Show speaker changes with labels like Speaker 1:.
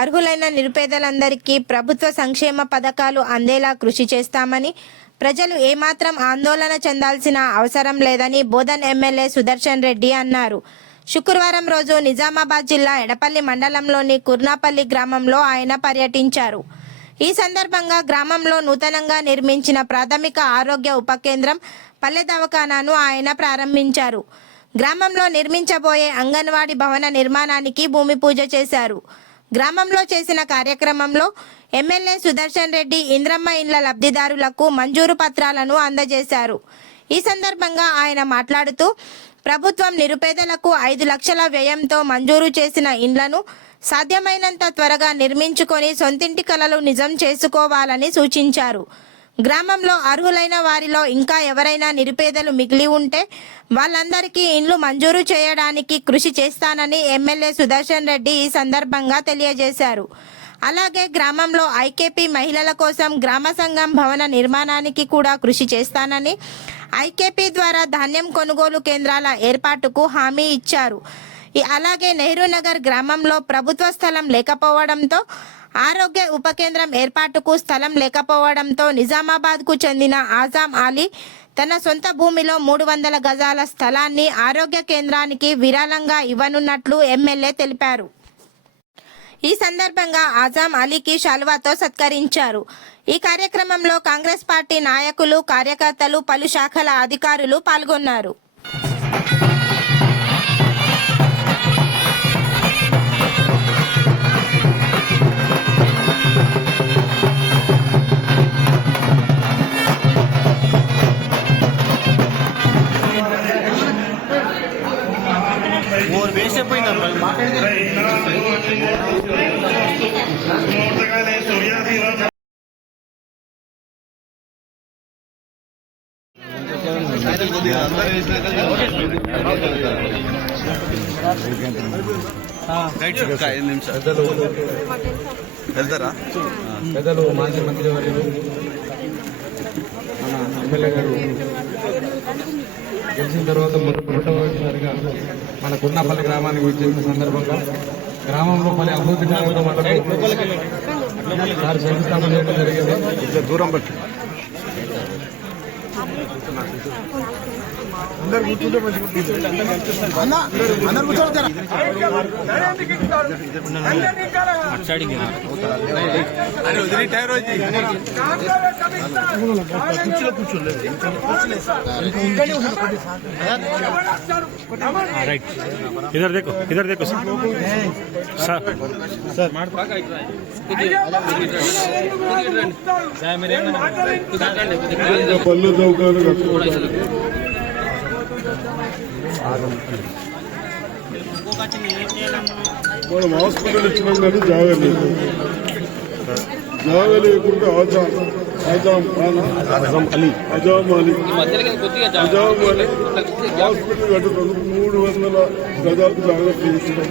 Speaker 1: అర్హులైన నిరుపేదలందరికీ ప్రభుత్వ సంక్షేమ పథకాలు అందేలా కృషి చేస్తామని ప్రజలు ఏమాత్రం ఆందోళన చెందాల్సిన అవసరం లేదని బోధన్ ఎమ్మెల్యే సుదర్శన్ రెడ్డి అన్నారు. శుక్రవారం రోజు నిజామాబాద్ జిల్లా ఎడపల్లి మండలంలోని కుర్నాపల్లి గ్రామంలో ఆయన పర్యటించారు. ఈ సందర్భంగా గ్రామంలో నూతనంగా నిర్మించిన ప్రాథమిక ఆరోగ్య ఉప కేంద్రం పల్లె దవాఖానాను ఆయన ప్రారంభించారు. గ్రామంలో నిర్మించబోయే అంగన్వాడీ భవన నిర్మాణానికి భూమి పూజ చేశారు. గ్రామంలో చేసిన కార్యక్రమంలో ఎమ్మెల్యే సుదర్శన్ రెడ్డి ఇంద్రమ్మ ఇండ్ల లబ్ధిదారులకు మంజూరు పత్రాలను అందజేశారు. ఈ సందర్భంగా ఆయన మాట్లాడుతూ ప్రభుత్వం నిరుపేదలకు ఐదు లక్షల వ్యయంతో మంజూరు చేసిన ఇండ్లను సాధ్యమైనంత త్వరగా నిర్మించుకొని సొంతింటి కలలు నిజం చేసుకోవాలని సూచించారు. గ్రామంలో అర్హులైన వారిలో ఇంకా ఎవరైనా నిరుపేదలు మిగిలి ఉంటే వాళ్ళందరికీ ఇండ్లు మంజూరు చేయడానికి కృషి చేస్తానని ఎమ్మెల్యే సుదర్శన్ రెడ్డి ఈ సందర్భంగా తెలియజేశారు. అలాగే గ్రామంలో ఐకేపీ మహిళల కోసం గ్రామ సంఘం భవన నిర్మాణానికి కూడా కృషి చేస్తానని ఐకేపీ ద్వారా ధాన్యం కొనుగోలు కేంద్రాల ఏర్పాటుకు హామీ ఇచ్చారు. అలాగే నెహ్రూ నగర్ గ్రామంలో ప్రభుత్వ స్థలం లేకపోవడంతో ఆరోగ్య ఉప కేంద్రం ఏర్పాటుకు స్థలం లేకపోవడంతో నిజామాబాద్కు చెందిన ఆజాం అలీ తన సొంత భూమిలో మూడు వందల గజాల స్థలాన్ని ఆరోగ్య కేంద్రానికి విరాళంగా ఇవ్వనున్నట్లు ఎమ్మెల్యే తెలిపారు. ఈ సందర్భంగా ఆజాం అలీకి శాలువాతో సత్కరించారు. ఈ కార్యక్రమంలో కాంగ్రెస్ పార్టీ నాయకులు కార్యకర్తలు పలు శాఖల అధికారులు పాల్గొన్నారు.
Speaker 2: అయిపోయిందమ్మా రైట్ ఒక ఐదు నిమిషాలు వెళ్తారా
Speaker 3: పెద్దలు మాజీ మంత్రి వర్యులు మన ఎమ్మెల్యే గారు గెలిచిన తర్వాత మొట్ట- మొట్టమొదటిసారిగా మన కుర్నాపల్లి గ్రామానికి వచ్చిన సందర్భంగా గ్రామంలో పలు అభివృద్ధి కార్యక్రమాలకు సార్ శంకుస్థాపన చేయడం జరిగింది.
Speaker 2: దూరం అందరు కూర్చుంటే అందరు కూర్చోవాలి అని వదిలిటాయి రోజు కూర్చులో కూర్చోలేదు
Speaker 4: ఇద్దరు దేకు ఇద్దరు దేకు సార్ సార్
Speaker 5: పళ్ళు చౌకాలు మనం హాస్పిటల్ ఇచ్చినాం కానీ జాగా లేదు. జాగా లేకుండా ఆజాం అజాం
Speaker 4: అజాం అలీ.
Speaker 5: అజాం అలీ. అజాం అలీ. హాస్పిటల్ కట్టుకున్నాం మూడు వందల గజాలు జాగ్రత్త చేస్తున్నాం